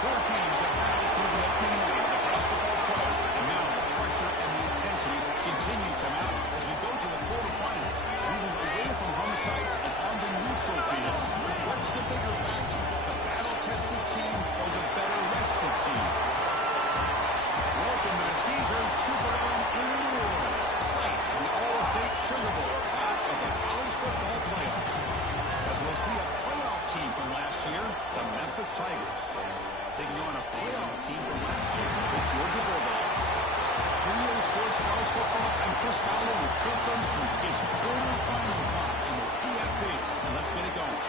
Four teams have battled through the opening inning of the basketball play, and now the pressure and the intensity continue to mount as we go to the quarterfinals, moving away from home sites and onto neutral fields. What's the bigger factor, the battle-tested team or the better-rested team? Welcome to the Caesars Superdome in New Orleans, site of the All-State Sugar Bowl, part of the college football playoff. As we'll see a playoff team from last year, the Memphis Tigers, taking on a playoff team from last year, the Georgia Bulldogs. UGA Sports College Football, I'm Chris Fowler with Kirk Thurston. It's quarterfinal time in the CFP, and let's get it going.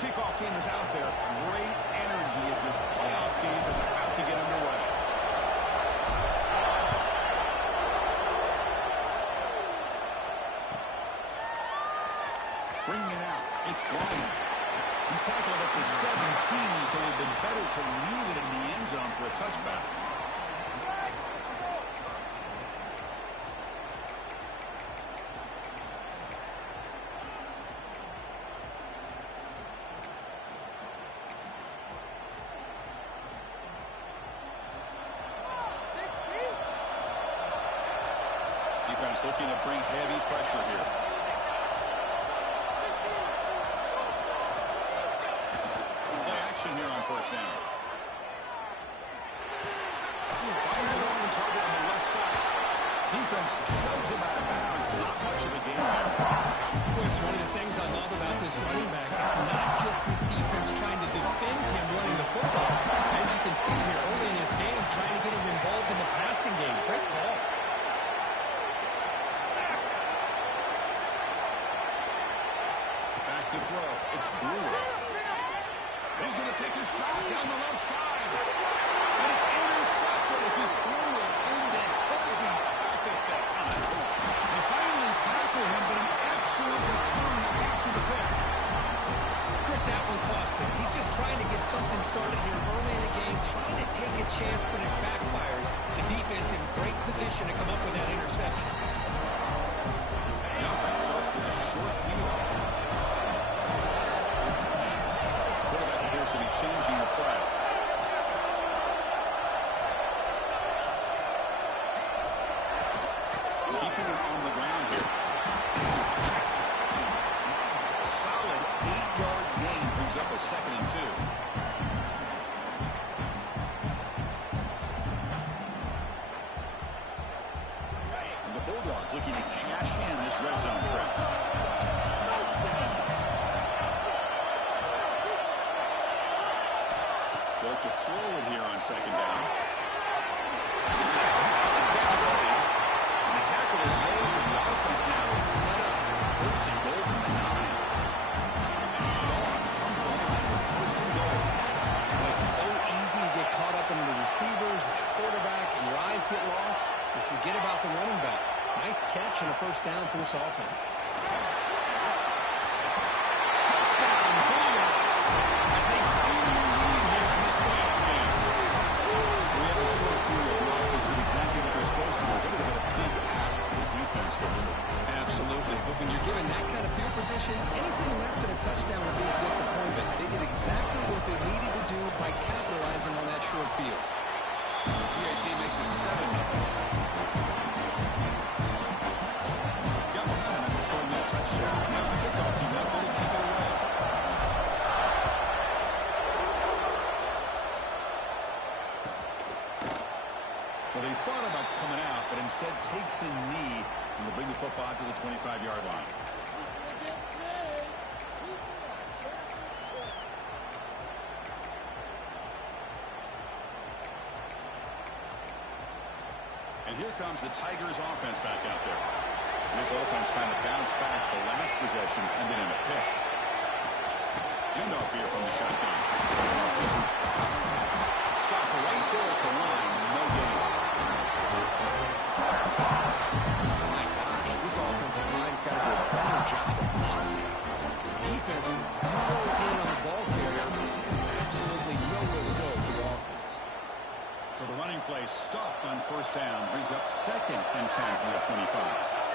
Kickoff team is out there. Great energy as this playoff game is about to get underway. Bringing it out. It's Bryant. He's tackled at the 17, so it would have been better to leave it in the end zone for a touchback. Defense looking to bring heavy pressure here. Play action here on first down. Finds an open target on the left side. Defense shoves him out of bounds. Not much of a game there. It's one of the things I love about this running back. It's not just this defense trying to defend him running the football. As you can see here early in this game, trying to get him involved in the passing game. Great call. To throw. It's Brewer. He's going to take a shot down the left side. And it's intercepted as he threw it into heavy traffic that time. They finally tackle him, but an excellent return after the pick. Chris, that one cost him. He's just trying to get something started here early in the game, trying to take a chance, but it backfires. The defense in great position to come up with that interception. The offense starts with a short field. Quarterback appears to be changing the play. 2nd and 2. And the Bulldogs looking to cash in this red zone trap. Built to throw it here on 2nd down. And the tackle is made, and the offense now is set up. 1st and goal from the 9. And the Dogs come to the line with 1st and goal. Well, it's so easy to get caught up in the receivers and the quarterback, and your eyes get lost. You forget about the running back. Nice catch and a 1st down for this offense. Touchdown, Bulldogs, as they claim the lead here in this playoff game. We have a short view of the offense did exactly what they're supposed to do. They would have been a big ask for the defense there. Absolutely. But when you're given that kind of field position, anything less than a touchdown would be a disappointment. They did exactly what they needed to do by capitalizing on that short field. UGA makes it 7-0. Got momentum and scoring that touchdown. Now the kickoff team out there to kick it away. Well, they thought about coming out, but instead takes a knee and will bring the football to the 25-yard line. And here comes the Tigers offense back out there. This offense trying to bounce back the last possession and then in a pick. Handoff here from the shotgun. Stop right there at the line. No gain. My gosh, this offensive line's got to do a better job of blocking. The defense was zeroed in on the ball carrier. Absolutely nowhere to go for the offense. So the running play stopped on 1st down. Brings up 2nd and 10 from the 25.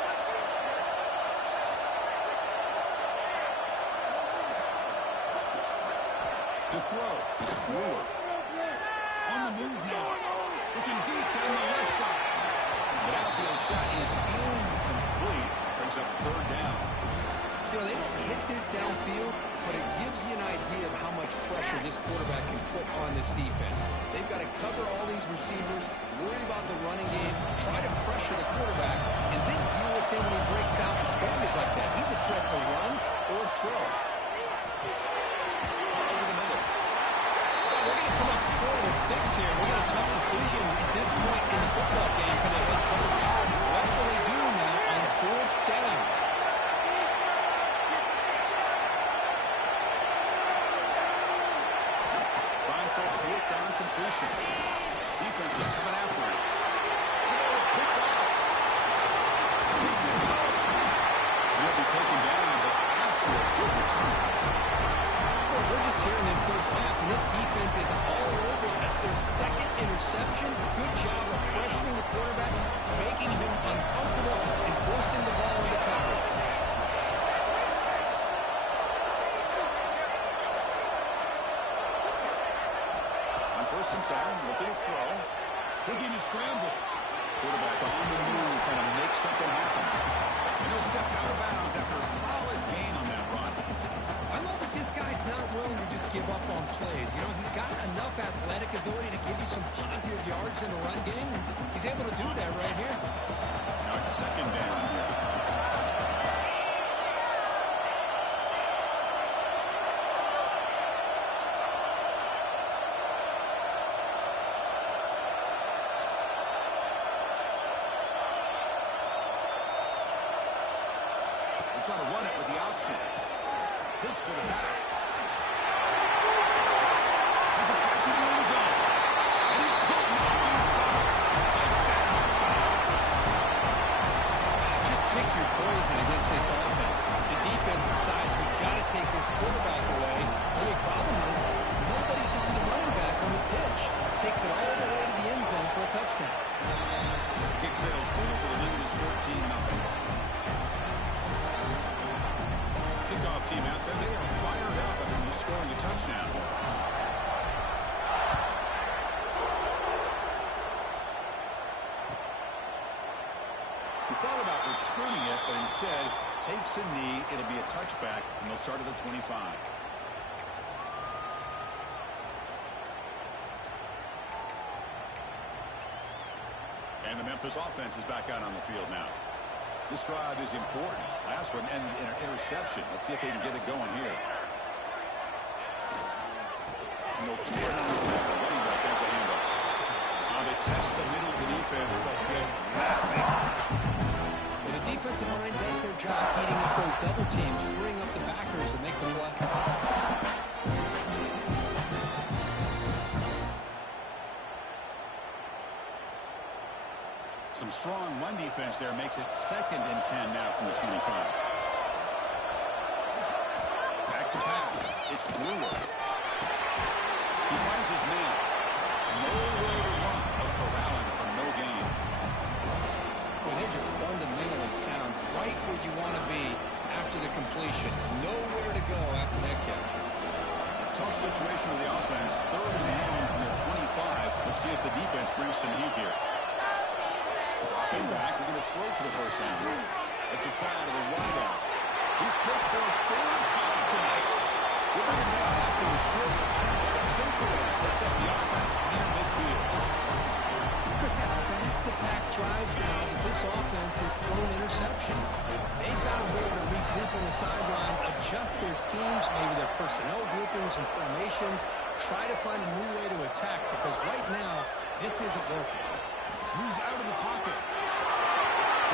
To throw, it's Brewer. On the move now. Looking deep down the left side. The outfield shot is incomplete. Brings up 3rd down. You know, they don't hit this downfield, but it gives you an idea of how much pressure this quarterback can put on this defense. They've got to cover all these receivers, worry about the running game, try to pressure the quarterback, and then deal with him when he breaks out and scrambles like that. He's a threat to run or throw. They're going to come up short of the sticks here. We got a tough decision at this point in the football game for the head coach. What will they do now on 4th down? Trying for a 4th down completion. Defense is coming after him. The ball is picked off. He'll be taken down, but after a good return. We're just here in this 1st half, and this defense is all over. That's their 2nd interception. Good job of pressuring the quarterback, making him uncomfortable, and forcing the ball into coverage. On 1st and 10, looking to throw. Looking to scramble. Quarterback on the move, trying to make something happen. And he'll step out of bounds after a solid gain on that run. I love that this guy's not willing to just give up on plays. You know, he's got enough athletic ability to give you some positive yards in the run game. He's able to do that right here. Now it's 2nd down. We'll try to run it with the option. Pitch to the back. Has it back to the end zone. And he could not be stopped. Touchdown. Just pick your poison against this offense. The defense decides we've got to take this quarterback away. The only problem is nobody's on the running back on the pitch. Takes it all the way to the end zone for a touchdown. Kick sales through, so the lead is 14-0. Kickoff team out there, they are fired up after just scoring a touchdown. He thought about returning it, but instead takes a knee. It'll be a touchback, and they'll start at the 25. Memphis offense is back out on the field now. This drive is important. Last one ended in an interception. Let's see if they can get it going here. And they'll keep it on the pad. Running back has a handoff. They test the middle of the defense, but get nothing. Well, the defensive line does their job eating up those double teams, freeing up the backers to make the play. Some strong run defense there makes it 2nd and 10 now from the 25. Back to pass. It's Brewer. He finds his man. Nowhere to run, but corralling for no gain. Well, they're just fundamentally sound right where you want to be after the completion. Nowhere to go after that catch. Tough situation with the offense. 3rd and 10 from their 25. Let's see if the defense brings some heat here. Dropping back, we're going to throw for the first down. It's a foul to the wideout. He's picked for a 3rd time tonight. They bring him down after a short return, but the takeaway sets up the offense near midfield. Chris, that's back-to-back drives now that this offense has thrown interceptions. They've got to be able to regroup on the sideline, adjust their schemes, maybe their personnel groupings and formations, try to find a new way to attack, because right now, this isn't working. Moves out of the pocket.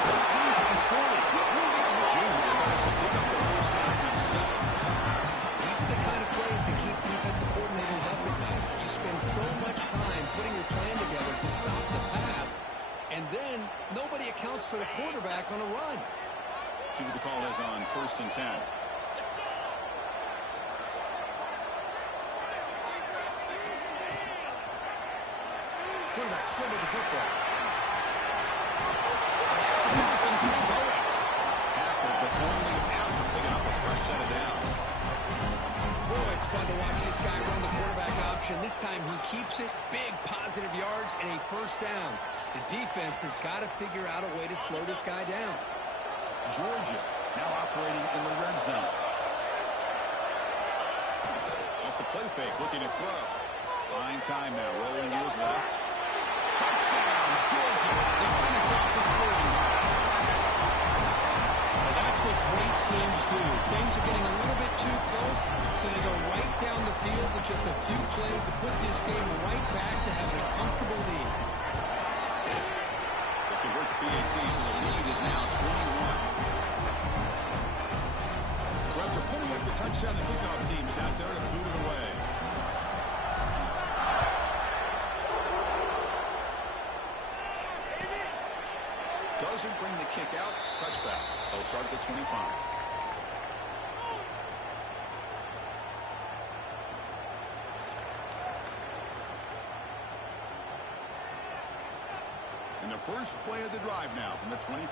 This moves at the 40. The junior decides to pick up the first down himself. These are the kind of plays that keep defensive coordinators up at night. You spend so much time putting your plan together to stop the pass, and then nobody accounts for the quarterback on a run. See what the call is on 1st and 10. Quarterback still with the football. Henderson still going. Tackled, but only after picking up a fresh set of downs. Boy, it's fun to watch this guy run the quarterback option. This time he keeps it. Big positive yards and a first down. The defense has got to figure out a way to slow this guy down. Georgia now operating in the red zone. Off the play fake, looking to throw. Fine time now, rolling to his left. Touchdown, Georgia. They finish off the scoring. Well, that's what great teams do. Things are getting a little bit too close, so they go right down the field with just a few plays to put this game right back to having a comfortable lead. They convert the PAT, so the lead is now 21. So after putting up the touchdown, the kickoff team is out there to boot it away. Doesn't bring the kick out. Touchback. They'll start at the 25. And the first play of the drive now from the 25.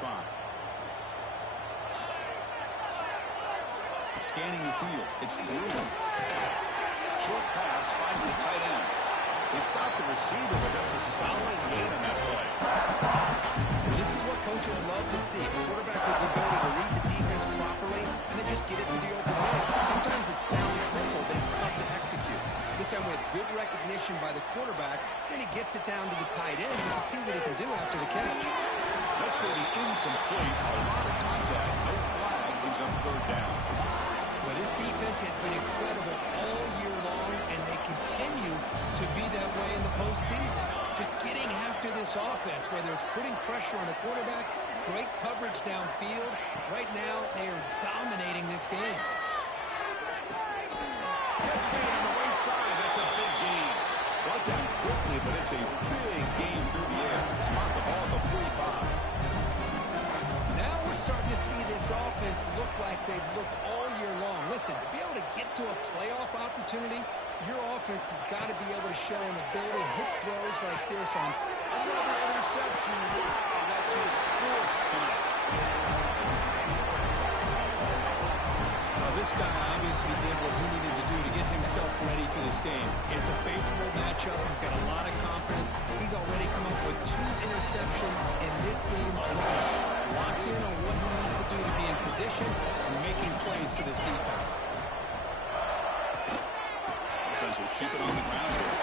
Scanning the field. It's Brewer. Short pass finds the tight end. They stop the receiver, but that's a solid gain on that play. This is what coaches love to see. A quarterback with the ability to read the defense properly and then just get it to the open man. Sometimes it sounds simple, but it's tough to execute. This time we have good recognition by the quarterback. Then he gets it down to the tight end. You can see what he can do after the catch. That's going to be incomplete. A lot of contact. No flag. Brings up 3rd down. Well, this defense has been incredible all year long, and they continue to be that way in the postseason. Just getting after this offense, whether it's putting pressure on the quarterback, great coverage downfield. Right now, they are dominating this game. Catch made on the right side. That's a big gain. Brought down quickly, but it's a big gain through the air. Spot the ball at the 45. Now we're starting to see this offense look like they've looked all year long. Listen, to be able to get to a playoff opportunity, your offense has got to be able to show an ability to hit throws like this on another interception. Wow, that's his 4th tonight. Well, this guy obviously did what he needed to do to get himself ready for this game. It's a favorable matchup. He's got a lot of confidence. He's already come up with 2 interceptions in this game alone. Locked in on what he needs to do to be in position and making plays for this defense. Defense will keep it on the ground here.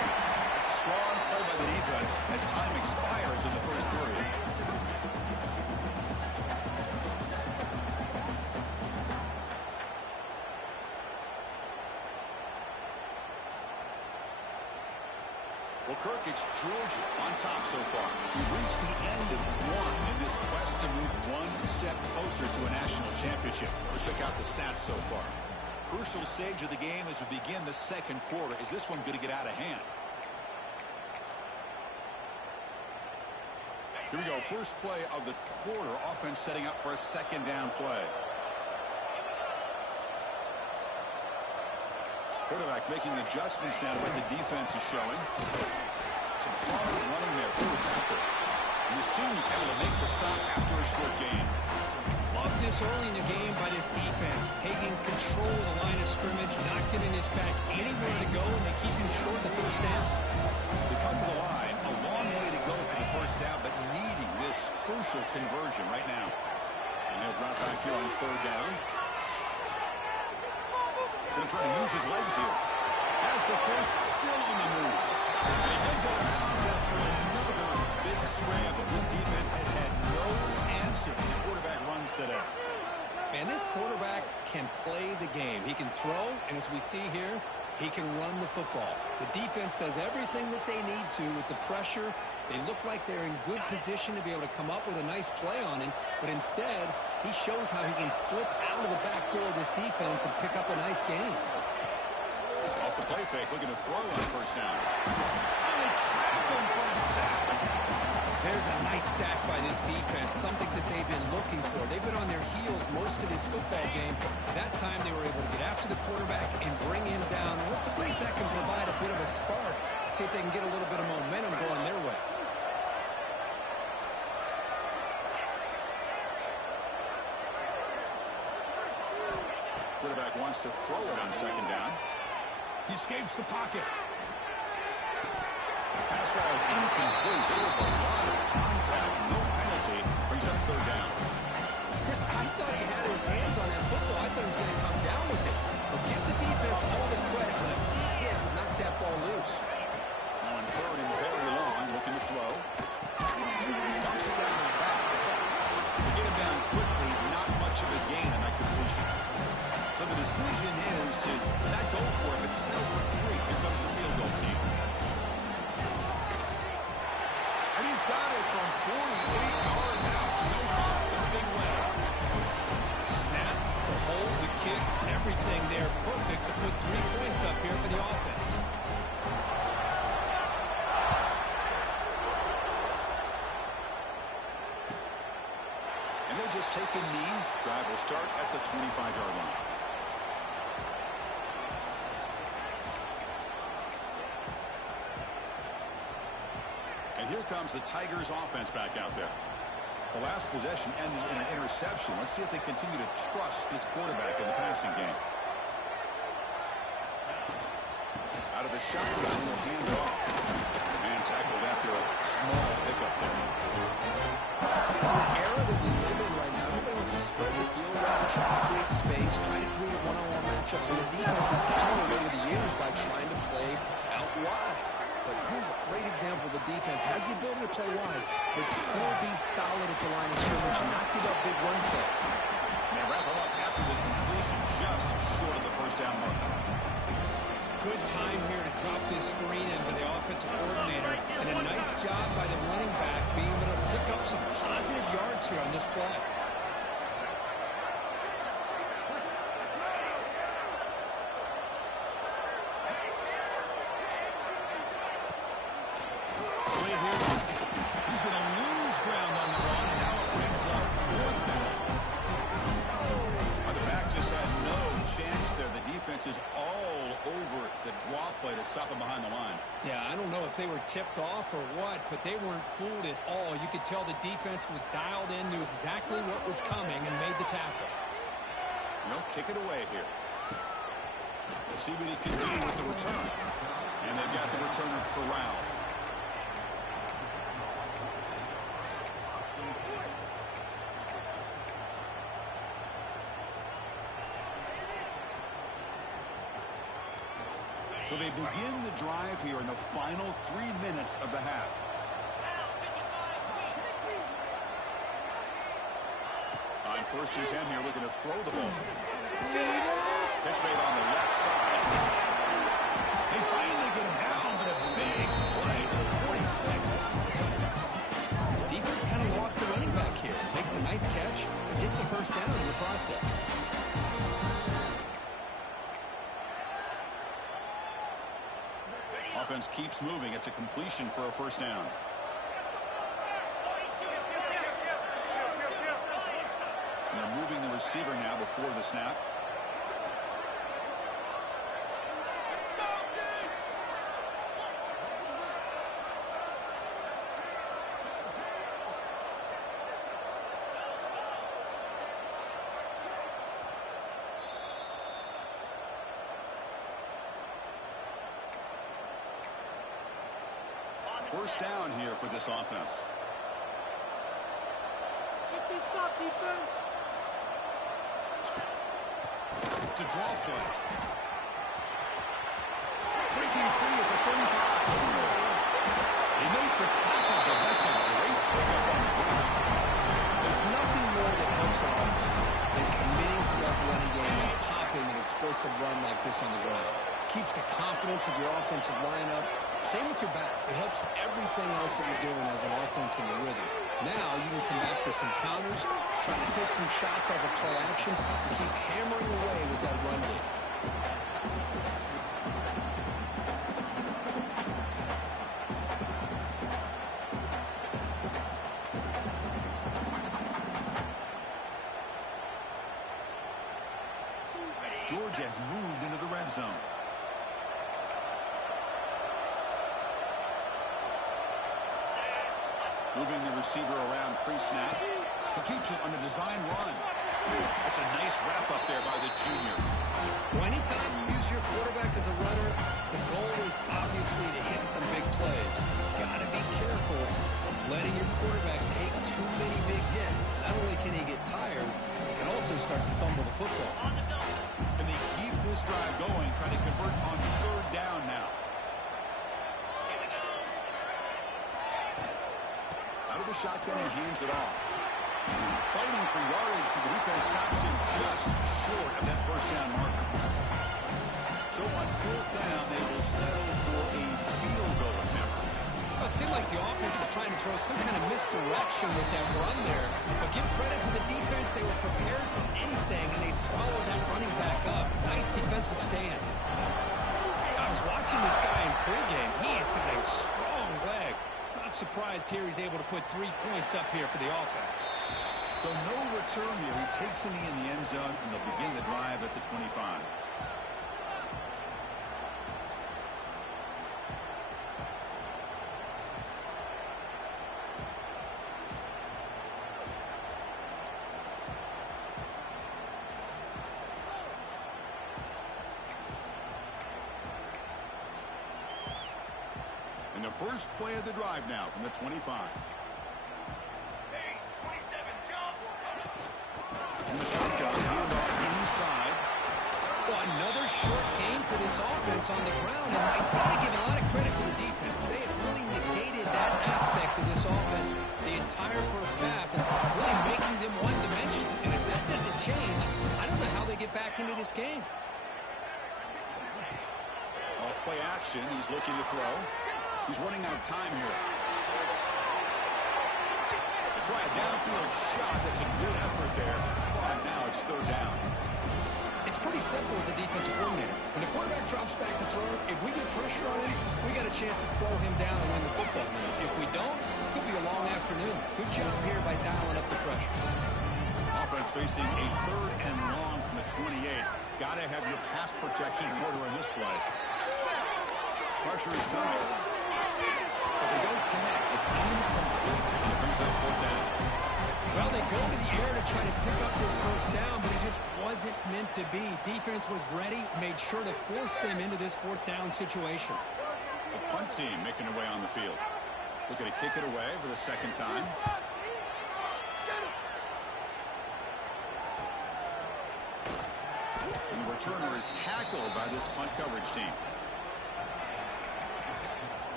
It's a strong play by the defense. as time expires in the first period. Well, Kirk, it's Georgia on top so far. We've reached the end of one in this quest to move one step closer to a national championship. Let's check out the stats so far. Crucial stage of the game as we begin the second quarter. Is this one going to get out of hand? Here we go. First play of the quarter. Offense setting up for a second down play. Quarterback making adjustments down to what the defense is showing. Some hard running there for the tackle. And you soon able to make the stop after a short gain. Love this early in the game by this defense. Taking control of the line of scrimmage, not giving this back anywhere to go, and they keep him short of the first down. They come to the line. A long way to go for the first down, but needing this crucial conversion right now. And he'll drop back here on third down. Going to try to use his legs here. Has the first, still on the move. And he heads out of bounds after another big scramble. This defense has had no answer to the quarterback runs today. And this quarterback can play the game. He can throw, and as we see here, he can run the football. The defense does everything that they need to with the pressure. They look like they're in good position to be able to come up with a nice play on him, but instead, he shows how he can slip out of the back door of this defense and pick up a nice gain. Off the play fake, looking to throw on first down. And they trap him for a sack. There's a nice sack by this defense, something that they've been looking for. They've been on their heels most of this football game. That time they were able to get after the quarterback and bring him down. Let's see if that can provide a bit of a spark. See if they can get a little bit of momentum going their way. Quarterback wants to throw it on second down. He escapes the pocket. Pass ball is incomplete. There was a lot of contact. No penalty. Brings up third down. Chris, I thought he had his hands on that football. I thought he was going to come down with it. But give the defense all the credit for a big hit to knock that ball loose. Now on third and very long, looking to throw. Dumps it down to the back. They get him down quickly. Not much of a gain on that completion. So the decision is to not go for it, but settle for 3. Here comes the field goal team. And he's got it from 48 yards out. Show off the big win. Snap, the hold, the kick, everything there perfect to put 3 points up here for the offense. And they'll just take a knee. Drive will start at the 25-yard line. And here comes the Tigers offense back out there. The last possession ended in an interception. Let's see if they continue to trust this quarterback in the passing game. Out of the shotgun, will hand it off. And tackled after a small pickup there. In the era that we live in right now, everybody wants to spread the field around, try to create space, try to create one-on-one matchups, and the defense has countered over the years by trying to play out wide. But here's a great example. The defense has the ability to play wide, but still be solid at the line of scrimmage and not give up big run plays. They wrap him up after the completion, just short of the first down mark. Good time here to drop this screen in for the offensive coordinator, and a nice job by the running back being able to pick up some positive yards here on this play. Is all over the draw play to stop him behind the line. Yeah, I don't know if they were tipped off or what, but they weren't fooled at all. You could tell the defense was dialed in, knew exactly what was coming, and made the tackle. They'll kick it away here. We'll see what he can do with the return. And they've got the returner corralled. So they begin the drive here in the final 3 minutes of the half. first and 10 here, looking to throw the ball. Catch made on the left side. They finally get him down, but a big play to the 46. Defense kind of lost the running back here. Makes a nice catch and gets the first down in the process. Offense keeps moving. It's a completion for a first down. And they're moving the receiver now before the snap. First down here for this offense. It's a draw play. Breaking free at the 35. He made the tackle, but that's a great pickup on the ground. There's nothing more that helps an offense than committing to that running game and popping an explosive run like this on the ground. Keeps the confidence of your offensive lineup. Same with your back. It helps everything else that you're doing as an offense in the rhythm. Now you can come back with some counters, try to take some shots off of play action, and keep hammering away with that run game. Georgia has moved into the red zone. Moving the receiver around pre-snap. He keeps it on a design run. That's a nice wrap-up there by the junior. Well, anytime you use your quarterback as a runner, the goal is obviously to hit some big plays. Got to be careful of letting your quarterback take too many big hits. Not only can he get tired, he can also start to fumble the football. And they keep this drive going, trying to convert on third down now. Out of the shotgun, he hands it off. Fighting for yardage, but the defense stops him just short of that first down marker. So on fourth down, they will settle for a field goal attempt. Well, it seemed like the offense was trying to throw some kind of misdirection with that run there. But give credit to the defense. They were prepared for anything, and they swallowed that running back up. Nice defensive stand. I was watching this guy in pregame. He has got a strong leg. Not surprised here he's able to put 3 points up here for the offense. So no return here. He takes a knee in the end zone, and they'll begin the drive at the 25. And the first play of the drive now from the 25. In the shotgun, handoff inside. Well, another short game for this offense on the ground, and I got to give a lot of credit to the defense. They have really negated that aspect of this offense the entire first half and really making them one-dimensional. And if that doesn't change, I don't know how they get back into this game. Off play action, he's looking to throw. He's running out of time here. They try a downfield shot. That's a good effort there. But now it's third down. It's pretty simple as a defensive coordinator. When the quarterback drops back to throw, if we get pressure on him, we got a chance to slow him down and win the football game. If we don't, it could be a long afternoon. Good job here by dialing up the pressure. Offense facing a third and long from the 28. Got to have your pass protection in order in this play. Pressure is coming. But they don't connect. It's incomplete. And it brings up fourth down. Well, they go to the air to try to pick up this first down, but it just wasn't meant to be. Defense was ready, made sure to force them into this fourth down situation. The punt team making their way on the field. Looking to kick it away for the second time. And the returner is tackled by this punt coverage team.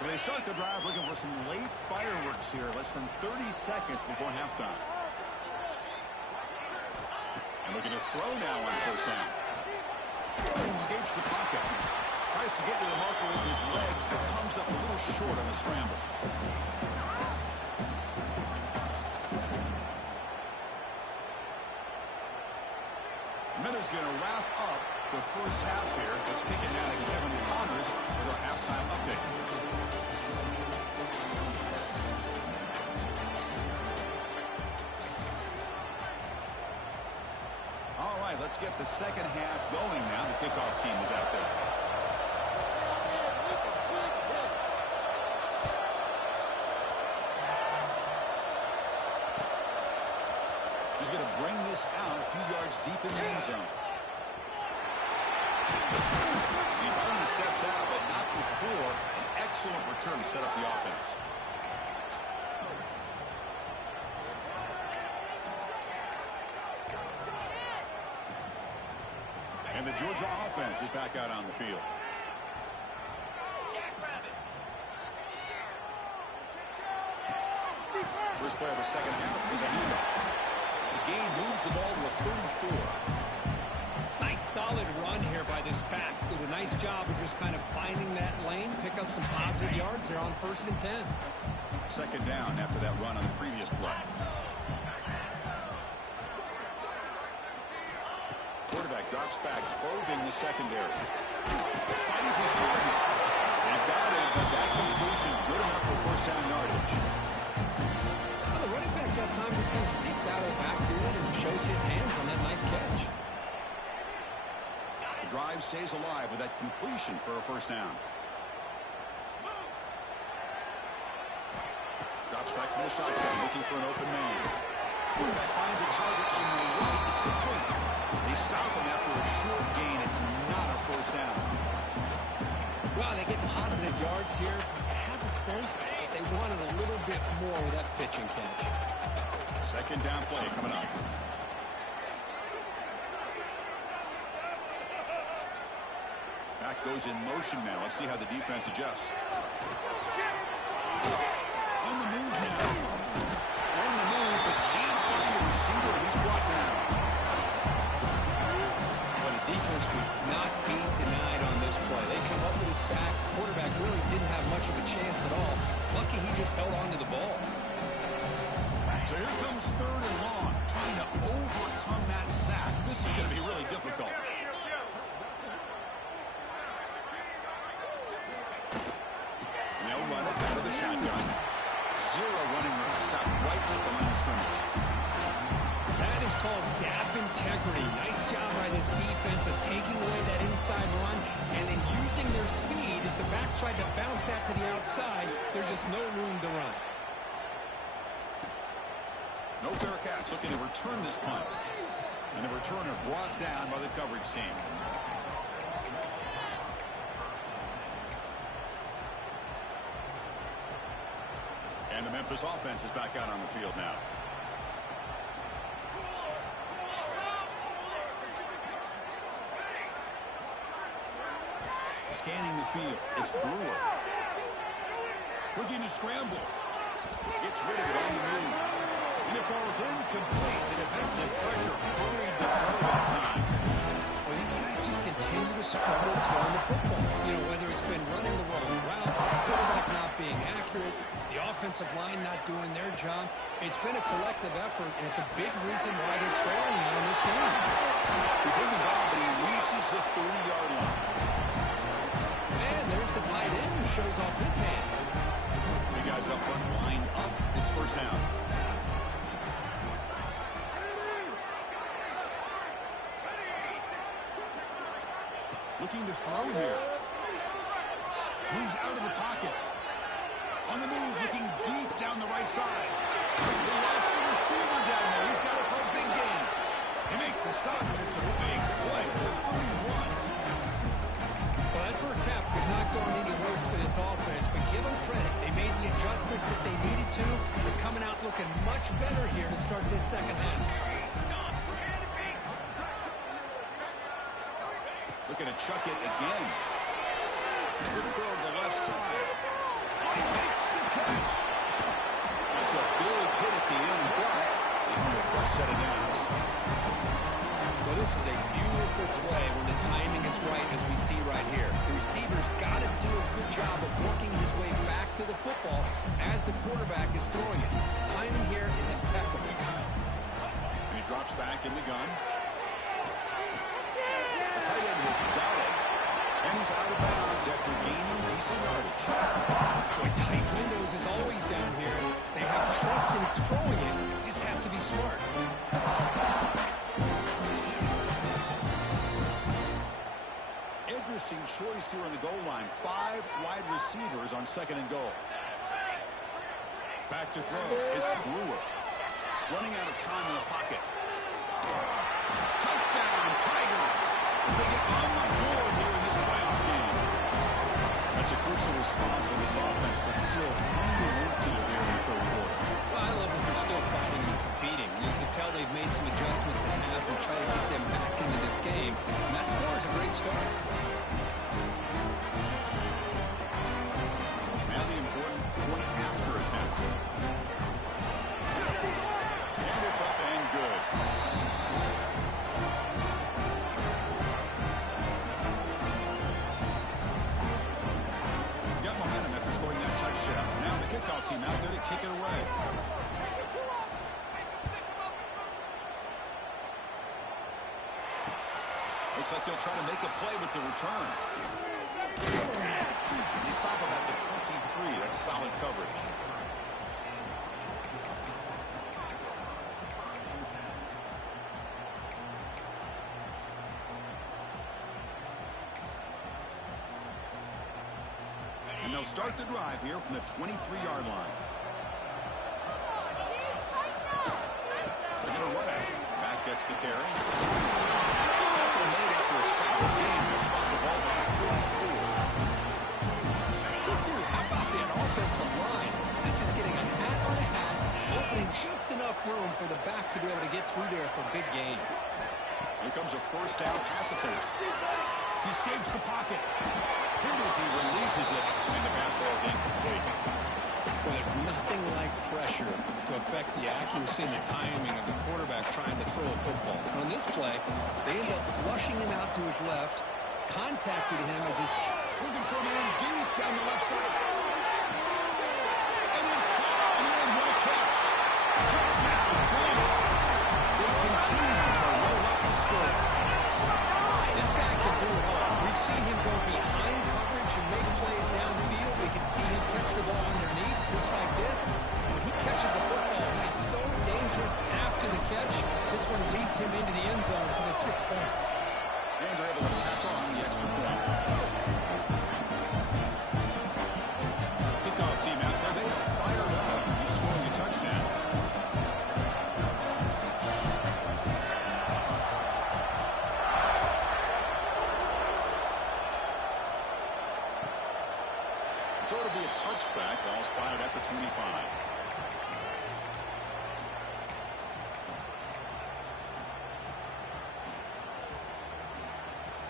So they start the drive looking for some late fireworks here, less than 30 seconds before halftime. And looking to throw now on first down. Escapes the pocket. Tries to get to the marker with his legs, but comes up a little short on the scramble. Miller's going to wrap up the first half here. Let's kick it now to Kevin Connors with our halftime update. All right, let's get the second half going now. The kickoff team is out there. He's going to bring this out a few yards deep in the end zone. He finally steps out, but not before an excellent return to set up the offense. And the Georgia offense is back out on the field. First play of the second half is a handoff. The game moves the ball to a 34. Nice solid run here by this back. Did a nice job of just kind of finding that lane, pick up some positive yards there on 1st and 10. Second down after that run on the previous play. Quarterback drops back, probing the secondary. Finds his target. And got it, but that completion good enough for first down yardage. Well, the running back that time just kind of sneaks out of the backfield and shows his hands on that nice catch. The drive stays alive with that completion for a first down. Drops back from the shotgun, looking for an open man. Quarterback finds a target on the right. It's complete. They stop him after a short gain. It's not a first down. Wow, they get positive yards here. I had the sense that they wanted a little bit more with that pitch and catch. Second down play coming up. Back goes in motion now. Let's see how the defense adjusts. On the move now. On the move, but can't find a receiver. He's brought down. But the defense would not be denied on this play. They come up with a sack. Quarterback really didn't have much of a chance at all. Lucky he just held on to the ball. So here comes third and long, trying to overcome that sack. This is going to be really difficult. They'll run it out of the shotgun. Zero running room. Stop right at the line of scrimmage. That is called gap integrity. Nice job by this defense of taking away that inside run and then using their speed as the back tried to bounce that to the outside. There's just no room to run. No fair catch. Looking to return this punt. And the returner brought down by the coverage team. And the Memphis offense is back out on the field now. Scanning the field. It's Brewer. Looking to scramble. Gets rid of it on the move. And it falls incomplete. The defensive pressure hurried the throw that time. Well, these guys just continue to struggle throwing the football. You know, whether it's been running the wrong route, quarterback not being accurate, the offensive line not doing their job. It's been a collective effort, and it's a big reason why they're trailing now in this game. He brings the ball, but he reaches the 30-yard line. And there's the tight end who shows off his hands. The guys up front line up. It's first down. Looking to throw here. Moves out of the pocket. On the move, looking deep down the right side. They lost the receiver down there. He's got it for a big game. They make the stop, but it's a big play for 31. Well, that first half could not go any worse for this offense, but give them credit. They made the adjustments that they needed to. They're coming out looking much better here to start this second half. Looking to chuck it again. Good throw to the left side. He makes the catch. That's a big hit at the end, but on the first set of downs. Well, this is a beautiful play when the timing is right, as we see right here. The receiver's got to do a good job of working his way back to the football as the quarterback is throwing it. Timing here is impeccable. And he drops back in the gun. The tight end has got it. And he's out of bounds after gaining decent yardage. Boy, tight windows is always down here. They have trust in throwing it. You just have to be smart. Interesting choice here on the goal line. 5 wide receivers on 2nd and goal. Back to throw. It's Brewer. Running out of time in the pocket. Touchdown, Tigers. As they get on the board here in this playoff game. That's a crucial response for this offense, but still plenty of work to do here in the third quarter. Well, I love that they're still fighting and competing. You can tell they've made some adjustments in half and try to get them back into this game. And that score is a great start. Now the important point after attempt. And it's up and good. Got momentum after scoring that touchdown. Now the kickoff team out there to kick it away. Looks like they'll try to make a play with the return. He's talking about the 23. That's solid coverage. And they'll start the drive here from the 23-yard line. They're going to run it. Back gets the carry. Tackle made after a solid game to spot the ball at 34. How about that offensive line? That's just getting a hat on a hat, opening just enough room for the back to be able to get through there for a big gain. Here comes a first down pass attempt. He escapes the pocket. Hit as he releases it, and the pass ball is incomplete. Well, there's nothing like pressure to affect the accuracy and the timing of the quarterback trying to throw a football. On this play, they end up flushing him out to his left, contacted him as he's looking for a man deep down the left side. And it's gone in. What a catch. Touchdown, Bulldogs. They continue to roll up the score. This guy can do it all. We've seen him go behind coverage and make plays downfield. We can see him catch the ball underneath, just like this. When he catches a football, he is so dangerous after the catch. This one leads him into the end zone for the 6 points. And they're able to tack on the extra point. Kickoff team out there. They are fired up. He's scoring a touchdown. So it'll be a touchback, all spotted at the 25.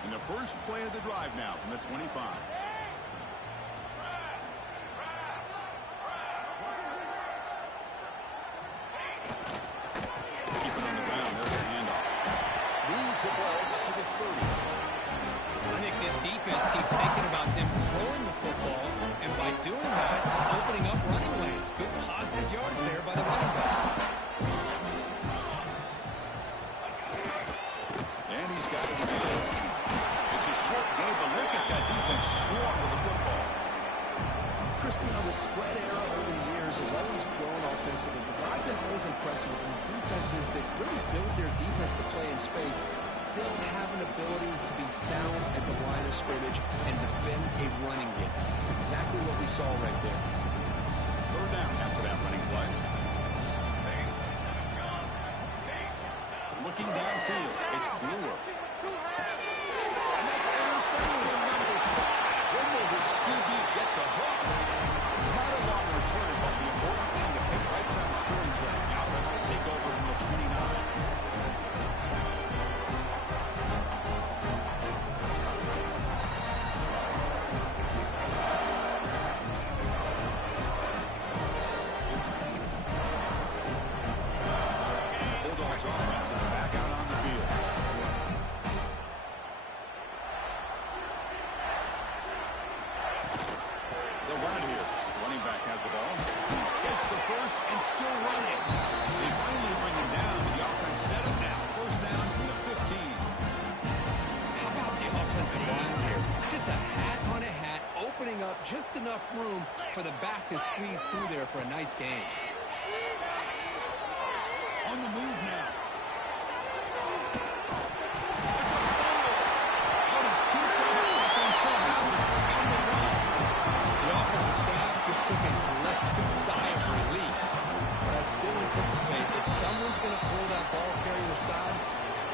And the first play of the drive now from the 25. Keep it on the ground. There's a handoff. Moves the ball up to the 30. I think this defense keeps thinking about them throwing the football, and by doing that, opening up running lanes. Good positive yards there by the running back. And he's got it again. It's a short game, but look at that defense swarm with the football. Christian, the spread era over the years has always grown offensively, but I've been always impressed with the defenses that really build their defense to play in space, still have an ability to be sound at the line of scrimmage and defend a running game. That's exactly what we saw right there. Third down after that running play. Looking downfield, it's Brewer. And that's interception number 5. When will this QB get the hook? Not a long return, but the important thing to pick right side of the scoring play. The offense will take over from the 29. up just enough room for the back to squeeze through there for a nice gain. On the move now. It's a fumble. Out of scoop by the offense. Still has it on the run. The offensive staff just took a collective sigh of relief. But I'd still anticipate that someone's going to pull that ball carrier aside,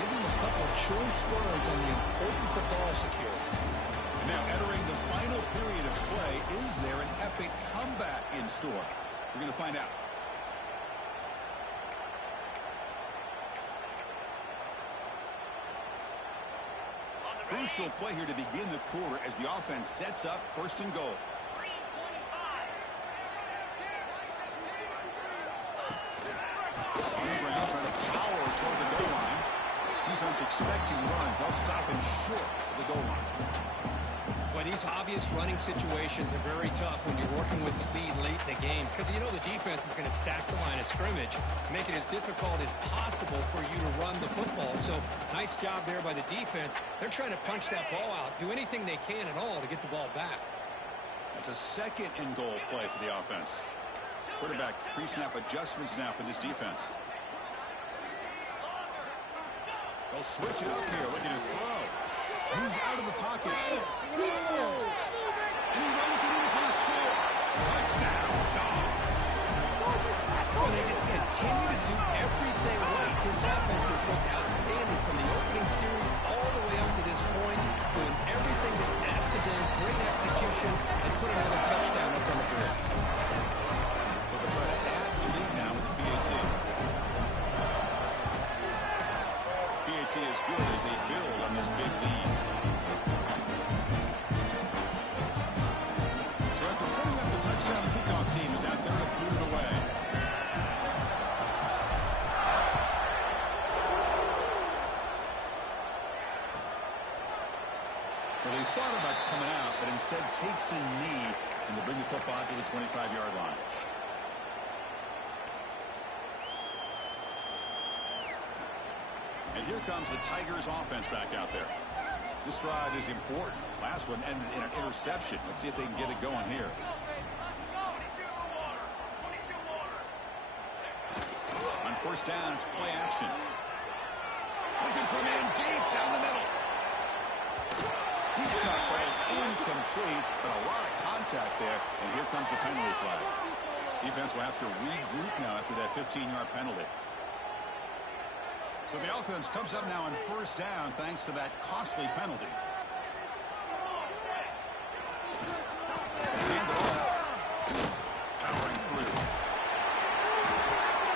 give him a couple of choice words on the importance of ball security. And now entering the final period of play, is there an epic comeback in store? We're going to find out. Crucial play here to begin the quarter as the offense sets up first and goal. On the ground, trying to power toward the goal line. Defense expecting run. They'll stop him short of the goal line. Well, these obvious running situations are very tough when you're working with the lead late in the game because you know the defense is going to stack the line of scrimmage, make it as difficult as possible for you to run the football. So nice job there by the defense. They're trying to punch that ball out, do anything they can at all to get the ball back. That's a second and goal play for the offense. Quarterback pre-snap adjustments now for this defense. They'll switch it up here, looking to throw. Moves out of the pocket. And he runs it in for the score. Touchdown, Dogs. Well, they just continue to do everything right. This offense has looked outstanding from the opening series all the way up to this point, doing everything that's asked of them, great execution, and put another touchdown up on the board. So they'll try to add the lead now with the PAT. PAT is good as they build on this big lead. So after putting up the touchdown, the kickoff team is out there to boot it away. Well, they thought about coming out, but instead takes a knee and they bring the football to the 25-yard line. And here comes the Tigers offense back out there. This drive is important. Last one ended in an interception. Let's see if they can get it going here. On first down, it's play action. Looking for a man deep down the middle. Deep shot play is incomplete, but a lot of contact there. And here comes the penalty flag. Defense will have to regroup now after that 15-yard penalty. So the offense comes up now on first down thanks to that costly penalty. Hand it off. Powering through.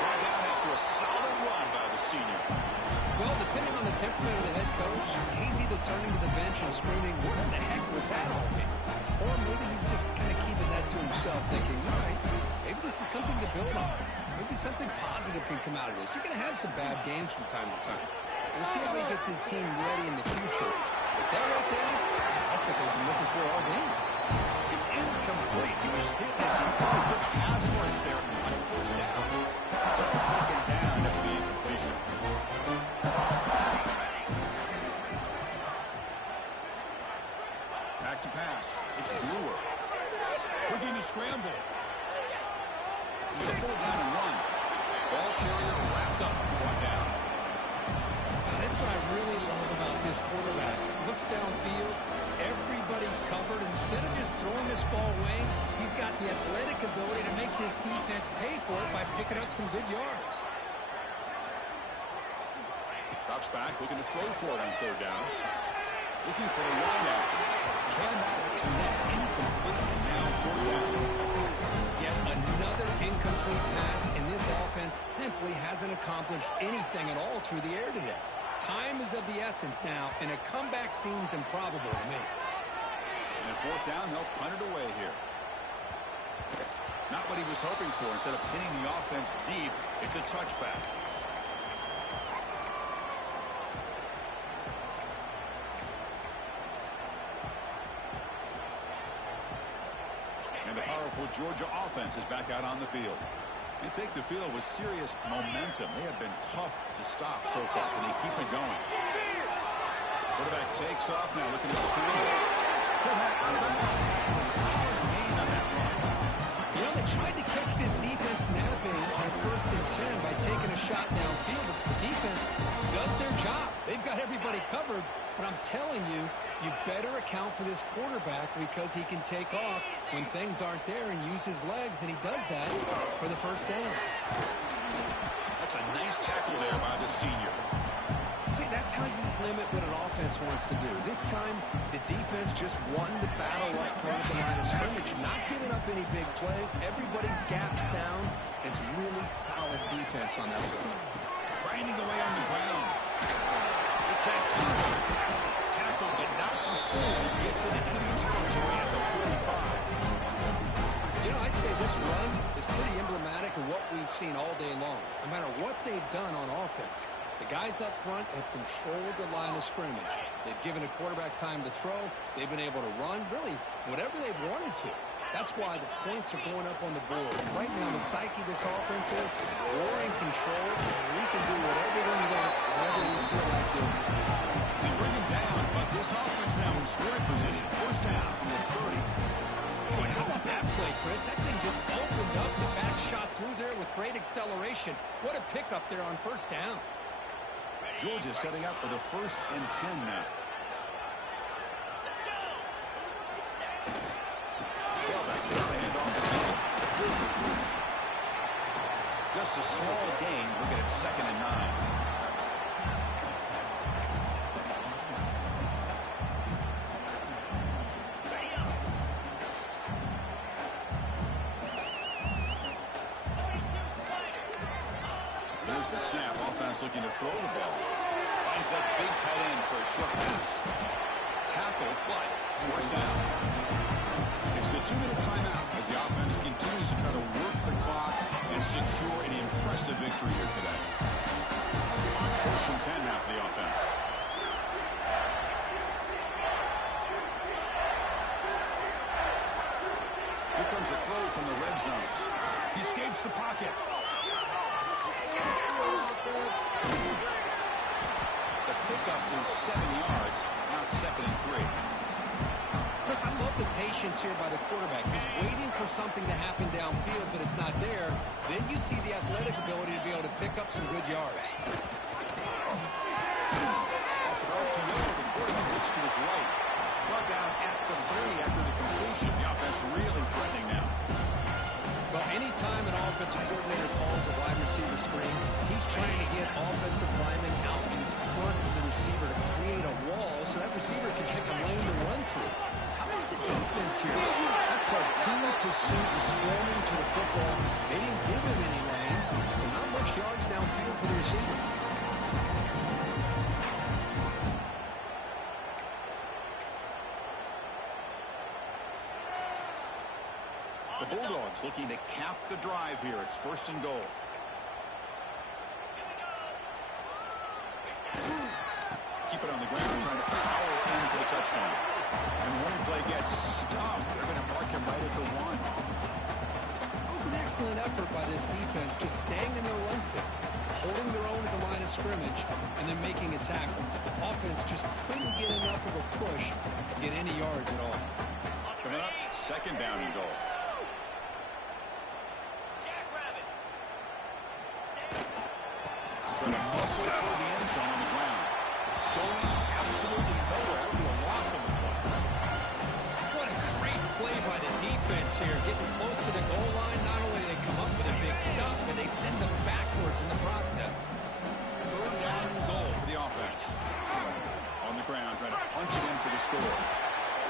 Brought down after a solid run by the senior. Well, depending on the temperament of the head coach, he's either turning to the bench and screaming, "What the heck was that all mean?" Or maybe he's just kind of keeping that to himself, thinking, all right, maybe this is something to build on. Maybe something positive can come out of this. You're going to have some bad games from time to time. We'll see how he gets his team ready in the future. But that right there, that's what they've been looking for all game. It's incomplete. He was hit as he really good pass rush there on first down. So second down after the incompletion. Back to pass. It's Brewer. Looking to scramble. He's going to pull down and run. Ball carrier wrapped up. One down. That's what I really love about this quarterback. Looks downfield. Everybody's covered. Instead of just throwing this ball away, he's got the athletic ability to make this defense pay for it by picking up some good yards. Drops back, looking to throw for it on third down. Looking for the wideout. Cannot connect. Incomplete, and now fourth down. Yet another incomplete pass, and this offense simply hasn't accomplished anything at all through the air today. Time is of the essence now, and a comeback seems improbable to me. And fourth down, they'll punt it away here. Not what he was hoping for. Instead of pinning the offense deep, it's a touchback. And the powerful Georgia offense is back out on the field. They take the field with serious momentum. They have been tough to stop so far. Can they keep it going? Quarterback takes off now, looking to score. Pull that out of bounds. A solid gain on that run. You know, they tried to catch this defense napping on 1st and 10 by taking a shot downfield. But the defense does their job. They've got everybody covered. But I'm telling you, you better account for this quarterback because he can take off when things aren't there and use his legs, and he does that for the 1st down. That's a nice tackle there by the senior. See, that's how you limit what an offense wants to do. This time, the defense just won the battle up front at the line of scrimmage, not giving up any big plays. Everybody's gap sound. It's really solid defense on that one. Grinding away on the ground. He can't stop it. Tackled, but not before he gets into enemy territory at the 45. You know, I'd say this run is pretty emblematic of what we've seen all day long. No matter what they've done on offense, the guys up front have controlled the line of scrimmage. They've given a quarterback time to throw. They've been able to run, really, whatever they've wanted to. That's why the points are going up on the board. Right now, the psyche of this offense is we're in control, and we can do whatever we want, whatever we feel like doing. They bring him down, but this offense now in scoring position. 1st down from the 30. Boy, how about that play, Chris? That thing just opened up. The back shot through there with great acceleration. What a pickup there on 1st down. Georgia setting up for the 1st and 10 now. Tailback takes the handoff. Just a small gain. Look at it, 2nd and 9. There's the snap. Offense looking to throw the ball. Finds that big tight end for a short pass. Tackle, but 1st down. It's the 2-minute timeout as the offense continues to try to work the clock and secure an impressive victory here today. 1st and 10 now for the offense. Here comes a throw from the red zone. He escapes the pocket. The pickup is 7 yards, now 2nd and 3. Chris, I love the patience here by the quarterback. He's waiting for something to happen downfield, but it's not there. Then you see the athletic ability to be able to pick up some good yards. Off an RPO, the quarterback looks to his right. Brought down at the 30 after the completion. The offense really threatening now. Well, anytime an offensive coordinator calls a wide receiver screen, he's trying to get offensive linemen out in front of the receiver to create a wall so that receiver can pick a lane to run through. How about the defense here? That's called team pursuit and swarming to the football. They didn't give him any lanes, so not much yards downfield for the receiver. The Bulldogs looking to cap the drive here. It's 1st and goal. Keep it on the ground, trying to power in for the touchdown. And one play gets stopped. They're going to mark him right at the 1. That was an excellent effort by this defense, just staying in their run fix, holding their own at the line of scrimmage, and then making a tackle. The offense just couldn't get enough of a push to get any yards at all. Coming up, 2nd down and goal. Trying to muscle toward the end zone on the ground. Going absolutely nowhere. That would be a loss of the play. What a great play by the defense here. Getting close to the goal line, not only did they come up with a big stop, but they send them backwards in the process. 3rd down and goal for the offense. On the ground, trying to punch it in for the score.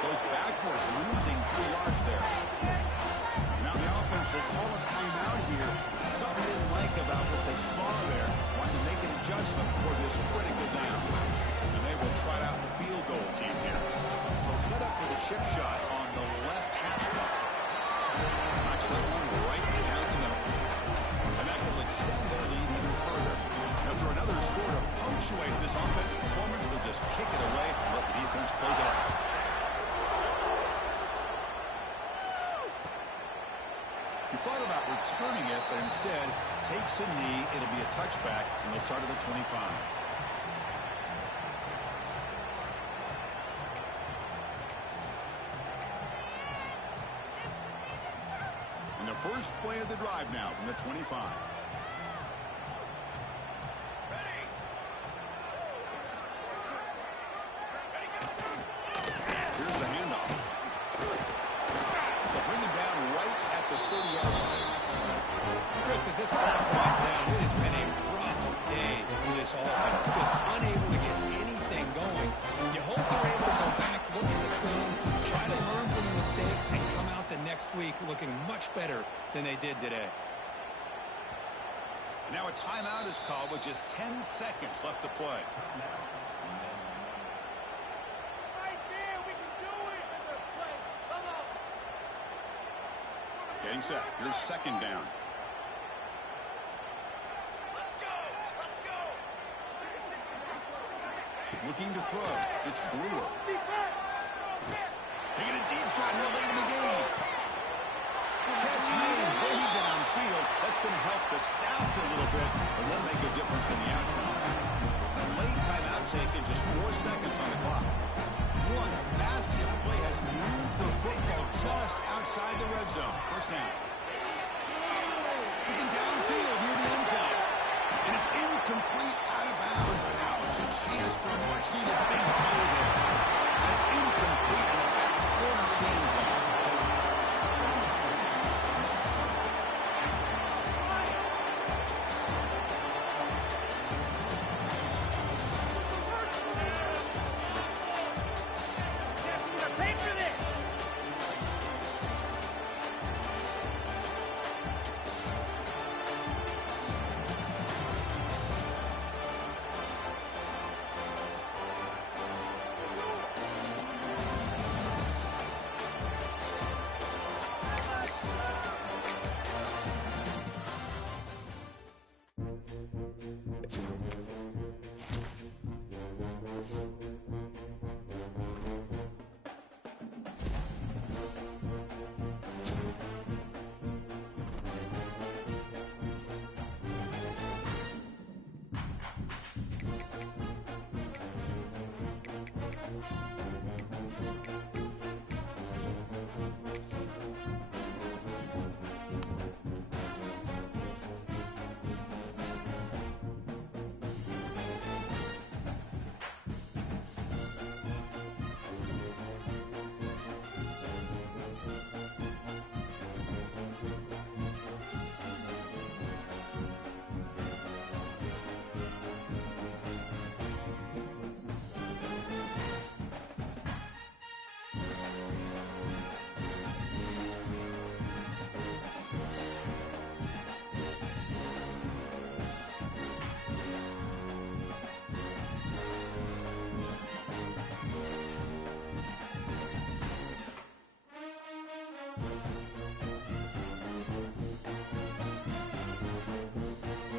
Goes backwards, losing 3 yards there. Now the offense will call a timeout here. Something they didn't like about what they saw there. Wanted to make an adjustment for this critical down. And they will try out the field goal team here. They'll set up with a chip shot on the left hash mark. Knocks that one right down the middle. And that will extend their lead even further. After another score to punctuate this offensive performance, they'll just kick it away and let the defense close it out. He thought about returning it, but instead takes a knee. It'll be a touchback, and they'll start at the 25. First play of the drive now from the 25. Here's the handoff. They'll bring him down right at the 30-yard line. Chris, as this clock winds down, it has been a rough day for this offense. Just unable to get anything going. You hope they're able to go back, look at the film, try to learn from the mistakes, and come out the next week looking much better than they did today. And now a timeout is called with just 10 seconds left to play. Getting set. Here's second down. Looking to throw. It's Brewer. Taking a deep shot here late in the game. Catch made way downfield. That's going to help the Stouts a little bit, but won't make a difference in the outcome. A late timeout taken, just 4 seconds on the clock. One massive play has moved the football just outside the red zone. First down. Looking downfield near the end zone. And it's incomplete, out of bounds. Ouch, a chance for a much-needed